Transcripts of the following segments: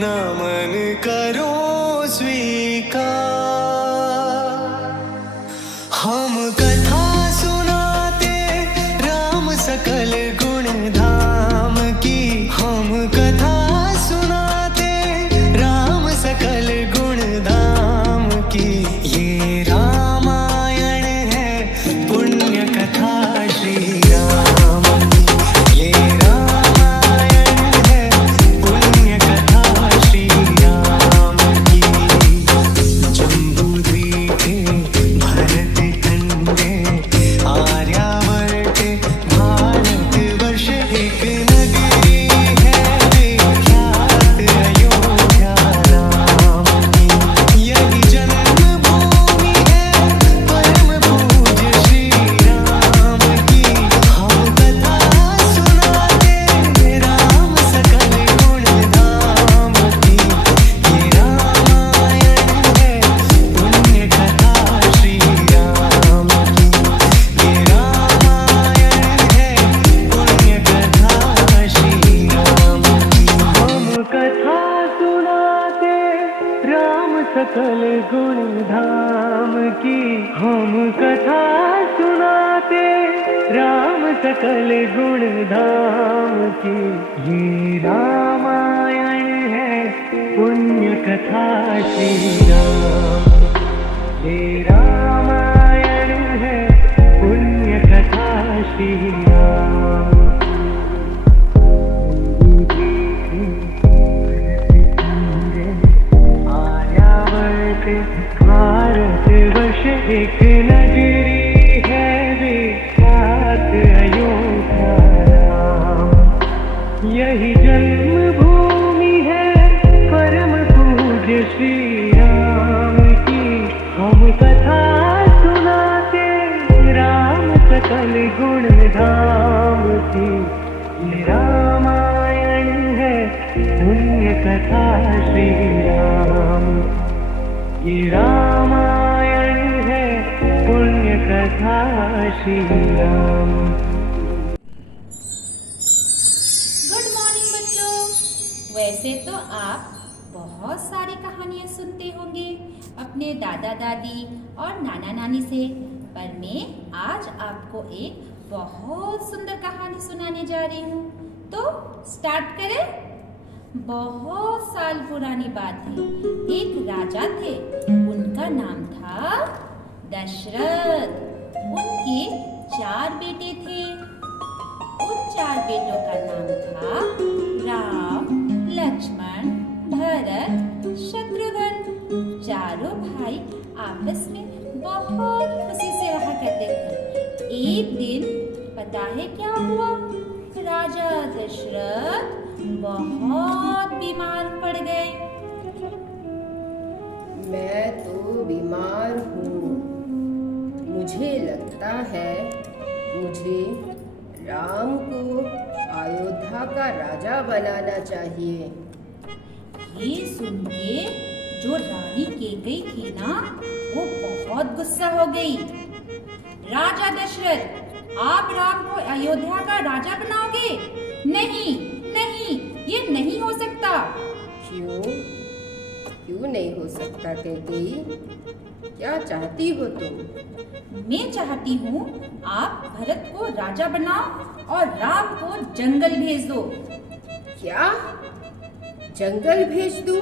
नमन करो स्वीकार। हम कथा सुनाते राम सकल गुण धाम की। हम कथा सुनाते राम सकल गुण धाम की। ये रामायण है पुण्य कथा श्री राम की। ये रामायण है पुण्य कथा श्री राम की। जम्बूद्वीपे भरतखंडे आर्यावर्ते भारतवर्ष एक नगरी है विख्यात अयोध्या नाम की। यही जन्मभूमि है परम पूज्य श्री राम की। हम कथा सुनाते राम सकल गुण धाम की। ये रामायण है पुण्य कथा श्री राम की। ये रामायण है पुण्य कथा श्री राम की। हम कथा सुनाते राम सकल गुण धाम की। हम कथा सुनाते राम सकल गुण धाम की। ये रामायण है पुण्य कथा श्री राम। ये रामायण है पुण्य कथा श्री राम। आर्यावर्त भारतवर्ष एक नगरी है विख्यात अयोध्या नाम। यही जन्मभूमि है परम पूज्य श्री राम की। हम कथा सुनाते राम सकल गुण धाम की। ये रामायण है पुण्य कथा श्री राम। ये रामायण है पुण्य कथा श्री राम। गुड मॉर्निंग बच्चों। वैसे तो आप बहुत सारी कहानियाँ सुनते होंगे अपने दादा दादी और नाना नानी से, पर मैं आज आपको एक बहुत सुंदर कहानी सुनाने जा रही हूँ। तो स्टार्ट करें। बहुत साल पुरानी बात है। एक राजा थे, उनका नाम था दशरथ। उनके 4 बेटे थे। उन 4 बेटों का नाम था राम, लक्ष्मण, भरत, शत्रुघ्न। चारों भाई आपस में बहुत खुशी से रहा करते थे। एक दिन पता है क्या हुआ? राजा दशरथ बहुत बीमार पड़ गए। मैं तो बीमार हूँ। मुझे लगता है मुझे राम को अयोध्या का राजा बनाना चाहिए। ये सुन के जो रानी केकई थी ना, वो बहुत गुस्सा हो गई। राजा दशरथ, आप राम को अयोध्या का राजा बनाओगे? नहीं नहीं, ये नहीं हो सकता। क्यों? क्यों नहीं हो सकता कैकेयी? क्या चाहती हो तुम? मैं चाहती हूँ आप भरत को राजा बनाओ और राम को जंगल भेज दो। क्या? जंगल भेज दूं?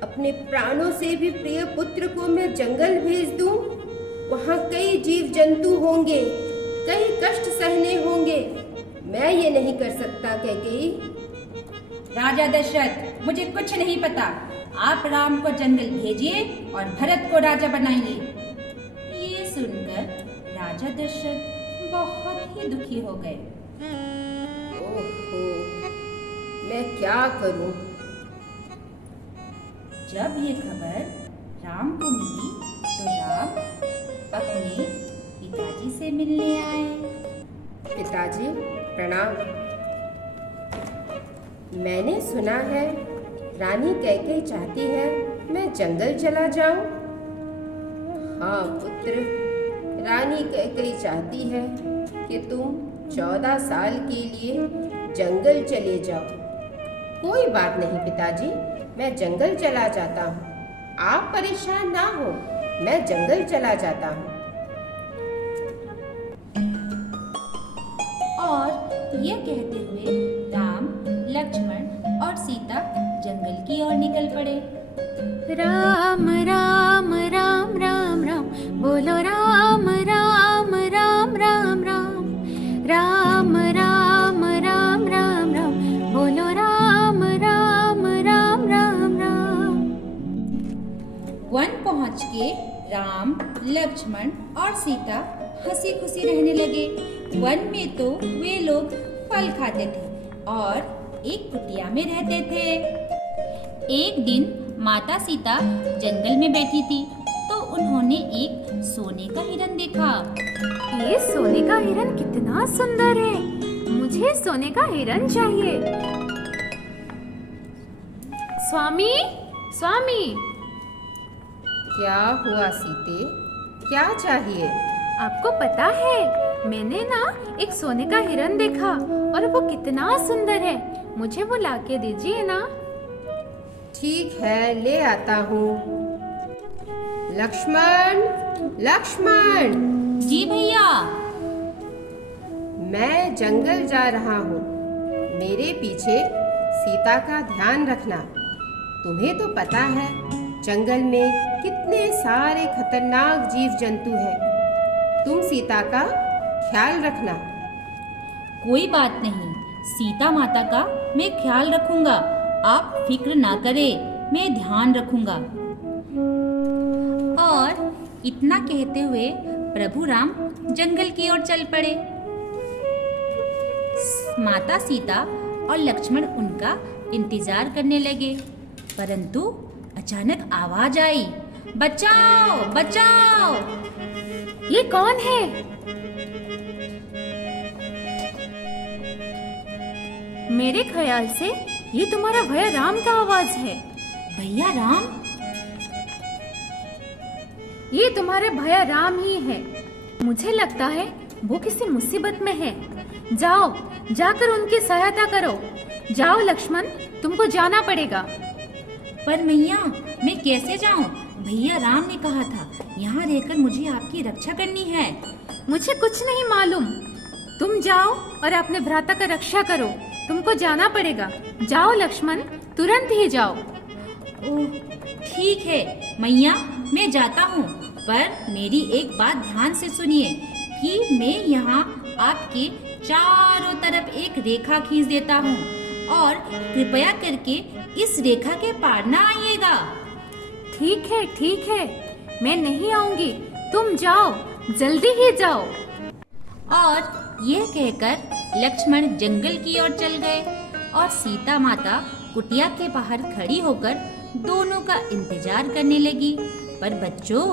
अपने प्राणों से भी प्रिय पुत्र को मैं जंगल भेज दूं? वहाँ कई जीव जंतु होंगे, कई कष्ट सहने होंगे। मैं ये नहीं कर सकता कैकेयी। राजा दशरथ, मुझे कुछ नहीं पता। आप राम को जंगल भेजिए और भरत को राजा बनाइए। ये सुनकर राजा दशरथ बहुत ही दुखी हो गए। ओहो, मैं क्या करूं? जब ये खबर राम को मिली तो राम अपने पिताजी से मिलने आए। पिताजी प्रणाम। मैंने सुना है रानी कैकेयी चाहती है मैं जंगल चला जाऊं। हाँ पुत्र, रानी कैकेयी चाहती है कि तुम 14 साल के लिए जंगल चले जाओ। कोई बात नहीं पिताजी, मैं जंगल चला जाता हूँ। आप परेशान ना हो, मैं जंगल चला जाता हूँ। और यह कहते हुए राम, लक्ष्मण और सीता जंगल की ओर निकल पड़े। राम राम राम राम राम, बोलो राम राम राम राम राम, राम राम राम राम राम, बोलो राम राम राम राम राम। वन पहुंच के राम, लक्ष्मण और सीता हंसी खुशी रहने लगे। वन में तो वे लोग फल खाते थे और एक कुटिया में रहते थे। एक दिन माता सीता जंगल में बैठी थी तो उन्होंने एक सोने का हिरन देखा। ये सोने का हिरन कितना सुंदर है, मुझे सोने का हिरन चाहिए। स्वामी, स्वामी। क्या हुआ सीते, क्या चाहिए? आपको पता है, मैंने ना एक सोने का हिरन देखा और वो कितना सुंदर है, मुझे वो लाके दीजिए ना। ठीक है, ले आता हूँ। लक्ष्मण, लक्ष्मण। जी भैया। मैं जंगल जा रहा हूँ, मेरे पीछे सीता का ध्यान रखना। तुम्हें तो पता है जंगल में कितने सारे खतरनाक जीव जंतु हैं। तुम सीता का ख्याल रखना। कोई बात नहीं, सीता माता का मैं ख्याल रखूंगा। आप फिक्र ना करें, मैं ध्यान रखूंगा। और इतना कहते हुए प्रभु राम जंगल की ओर चल पड़े। माता सीता और लक्ष्मण उनका इंतजार करने लगे, परंतु अचानक आवाज आई, बचाओ बचाओ। ये कौन है? मेरे ख्याल से ये तुम्हारा भैया राम का आवाज है। भैया राम? ये तुम्हारे भैया राम ही है। मुझे लगता है वो किसी मुसीबत में है। जाओ, जाकर उनकी सहायता करो। जाओ लक्ष्मण, तुमको जाना पड़ेगा। पर मैया, मैं कैसे जाऊं? भैया राम ने कहा था यहाँ रहकर मुझे आपकी रक्षा करनी है। मुझे कुछ नहीं मालूम। तुम जाओ और अपने भ्राता का रक्षा करो। तुमको जाना पड़ेगा। जाओ लक्ष्मण, तुरंत ही जाओ। ओह, ठीक है मैया, मैं जाता हूँ। पर मेरी एक बात ध्यान से सुनिए कि मैं यहाँ आपके चारों तरफ एक रेखा खींच देता हूँ और कृपया करके इस रेखा के पार ना आइएगा। ठीक है, ठीक है, मैं नहीं आऊंगी। तुम जाओ, जल्दी ही जाओ। और यह कहकर लक्ष्मण जंगल की ओर चल गए और सीता माता कुटिया के बाहर खड़ी होकर दोनों का इंतजार करने लगी। पर बच्चों,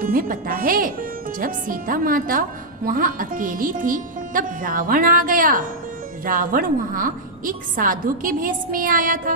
तुम्हें पता है जब सीता माता वहाँ अकेली थी तब रावण आ गया। रावण वहाँ एक साधु के भेष में आया था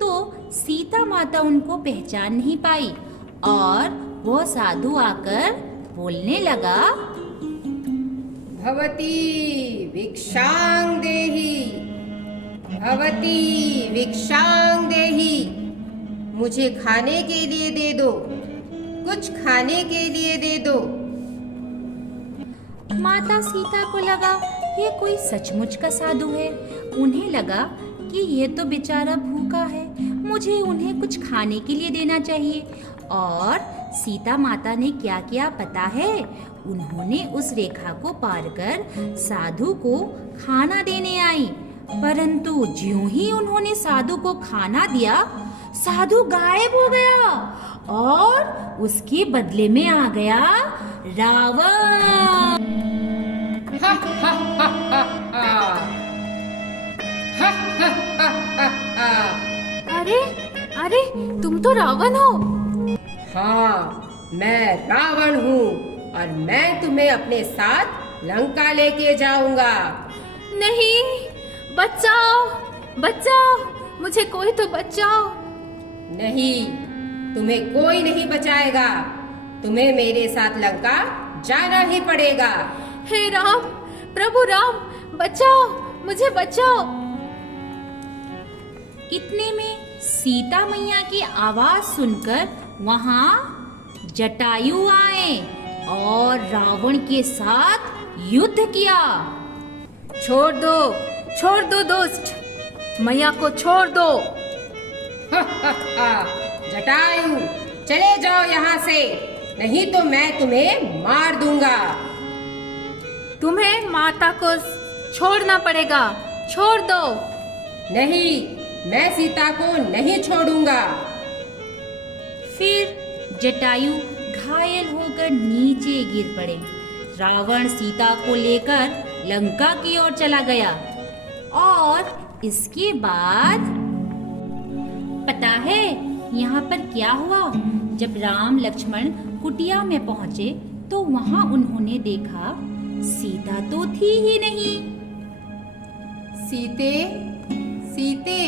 तो सीता माता उनको पहचान नहीं पाई और वो साधु आकर बोलने लगा, भवती भिक्षां देहि, भवती भिक्षां देहि। मुझे खाने के लिए दे दो, कुछ खाने के लिए दे दो। माता सीता को लगा ये कोई सचमुच का साधु है। उन्हें लगा कि ये तो बेचारा भूखा है, मुझे उन्हें कुछ खाने के लिए देना चाहिए। और सीता माता ने क्या किया पता है? उन्होंने उस रेखा को पार कर साधु को खाना देने आई। परंतु ज्यों ही उन्होंने साधु को खाना दिया, साधु गायब हो गया और उसके बदले में आ गया रावण। हा हा हा हा हा। हा हा हा हा हा। अरे अरे, तुम तो रावण हो। हाँ, मैं रावण हूँ और मैं तुम्हें अपने साथ लंका लेके जाऊंगा। नहीं, बचाओ बचाओ, मुझे कोई तो बचाओ। नहीं, तुम्हें कोई नहीं बचाएगा। तुम्हें मेरे साथ लंका जाना ही पड़ेगा। हे राम, प्रभु राम, बचाओ, मुझे बचाओ। इतने में सीता मैया की आवाज सुनकर वहां जटायु आए और रावण के साथ युद्ध किया। छोड़ दो दुष्ट, मैया को छोड़ दो। जटायु, चले जाओ यहाँ से, नहीं तो मैं तुम्हें मार दूंगा। तुम्हें माता को छोड़ना पड़ेगा, छोड़ दो। नहीं, मैं सीता को नहीं छोड़ूंगा। फिर जटायु घायल होकर नीचे गिर पड़े। रावण सीता को लेकर लंका की ओर चला गया और इसके बाद पता है यहाँ पर क्या हुआ? जब राम लक्ष्मण कुटिया में पहुंचे तो वहां उन्होंने देखा सीता तो थी ही नहीं। सीते, सीते,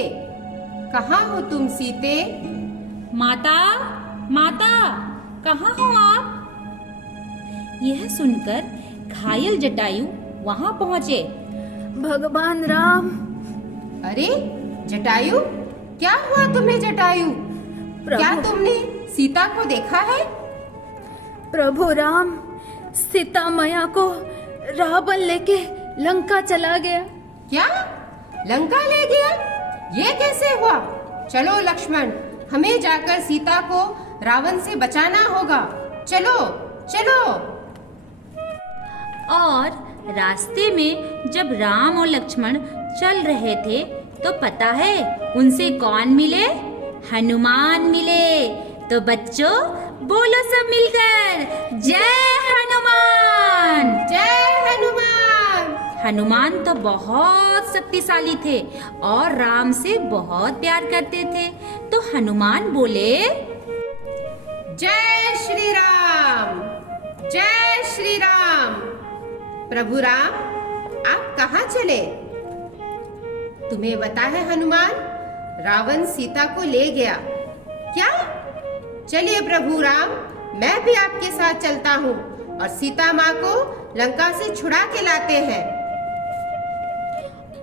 कहाँ हो तुम सीते? माता, माता, कहाँ हो आप? यह सुनकर घायल जटायु वहां पहुंचे। भगवान राम। अरे जटायु, क्या हुआ तुम्हें जटायु? क्या तुमने सीता को देखा है? प्रभु राम, सीता मैया को रावण लेके लंका चला गया। क्या? लंका ले गया? ये कैसे हुआ? चलो लक्ष्मण, हमें जाकर सीता को रावण से बचाना होगा। चलो चलो। और रास्ते में जब राम और लक्ष्मण चल रहे थे तो पता है उनसे कौन मिले? हनुमान मिले। तो बच्चों बोलो सब मिलकर, जय हनुमान। जय हनुमान। हनुमान तो बहुत शक्तिशाली थे और राम से बहुत प्यार करते थे। तो हनुमान बोले, जय श्री राम, जय श्री राम। प्रभु राम, आप कहाँ चले? तुम्हें पता है हनुमान, रावण सीता को ले गया। क्या? चलिए प्रभु राम, मैं भी आपके साथ चलता हूँ और सीता माँ को लंका से छुड़ा के लाते हैं।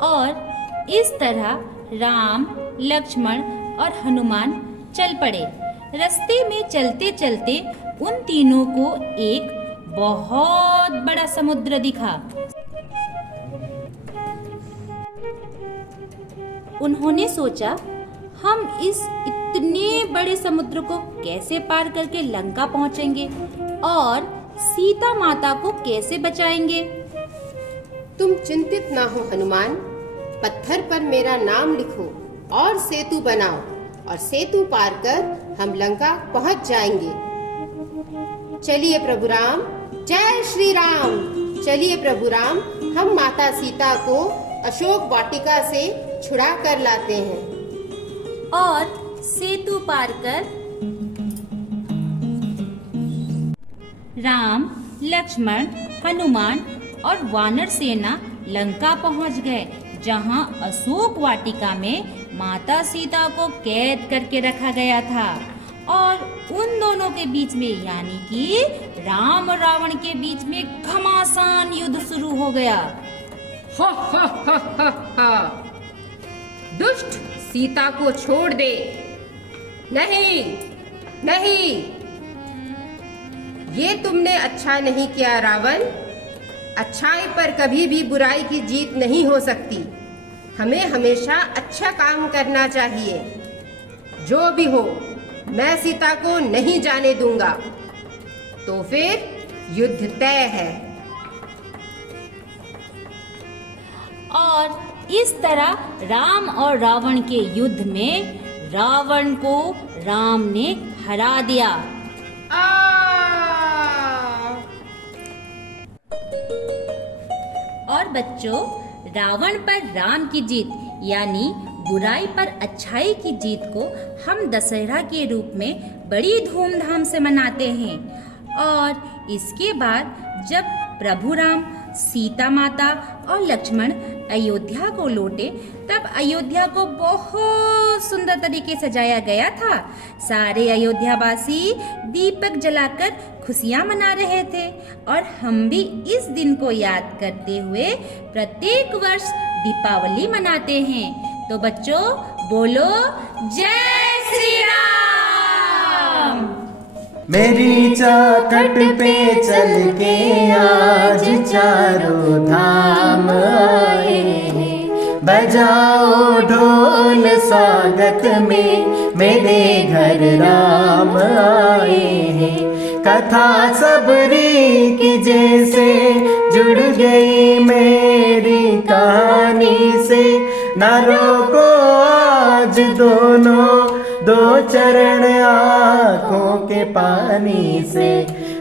और इस तरह राम, लक्ष्मण और हनुमान चल पड़े। रास्ते में चलते चलते उन तीनों को एक बहुत बड़ा समुद्र दिखा। उन्होंने सोचा, हम इस इतने बड़े समुद्र को कैसे पार करके लंका पहुंचेंगे और सीता माता को कैसे बचाएंगे? तुम चिंतित ना हो हनुमान, पत्थर पर मेरा नाम लिखो और सेतु बनाओ और सेतु पार कर हम लंका पहुंच जाएंगे। चलिए प्रभु राम, जय श्री राम। चलिए प्रभु राम, हम माता सीता को अशोक वाटिका से छुड़ा कर लाते हैं। और सेतु पार कर राम, लक्ष्मण, हनुमान और वानर सेना लंका पहुंच गए, जहां अशोक वाटिका में माता सीता को कैद करके रखा गया था। और उन दोनों के बीच में यानी कि राम और रावण के बीच में घमासान युद्ध शुरू हो गया। हा हा हा हा हा। दुष्ट, सीता को छोड़ दे। नहीं नहीं, ये तुमने अच्छा नहीं किया रावण। अच्छाई पर कभी भी बुराई की जीत नहीं हो सकती। हमें हमेशा अच्छा काम करना चाहिए। जो भी हो, मैं सीता को नहीं जाने दूंगा। तो फिर युद्ध तय है। और इस तरह राम और रावण के युद्ध में रावण को राम ने हरा दिया। और बच्चों, रावण पर राम की जीत यानी बुराई पर अच्छाई की जीत को हम दशहरा के रूप में बड़ी धूमधाम से मनाते हैं। और इसके बाद जब प्रभु राम, सीता माता और लक्ष्मण अयोध्या को लौटे, तब अयोध्या को बहुत सुंदर तरीके से सजाया गया था। सारे अयोध्यावासी दीपक जलाकर खुशियां मना रहे थे और हम भी इस दिन को याद करते हुए प्रत्येक वर्ष दीपावली मनाते हैं। तो बच्चों, बोलो जय श्री राम। मेरी चौखट पे चल के आज चारों धाम आए हैं। बजाओ ढोल स्वागत में मेरे घर राम आए हैं। कथा सबरी की जैसे जुड़ गई मेरी कहानी से। न रोको आज दोनों दो चरण आँखों के पानी से।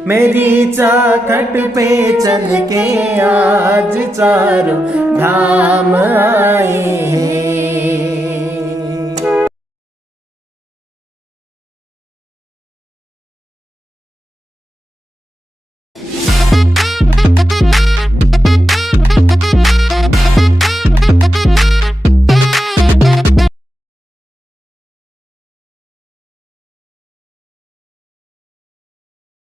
मेरी चौखट पे चल के आज चारों धाम आए हैं।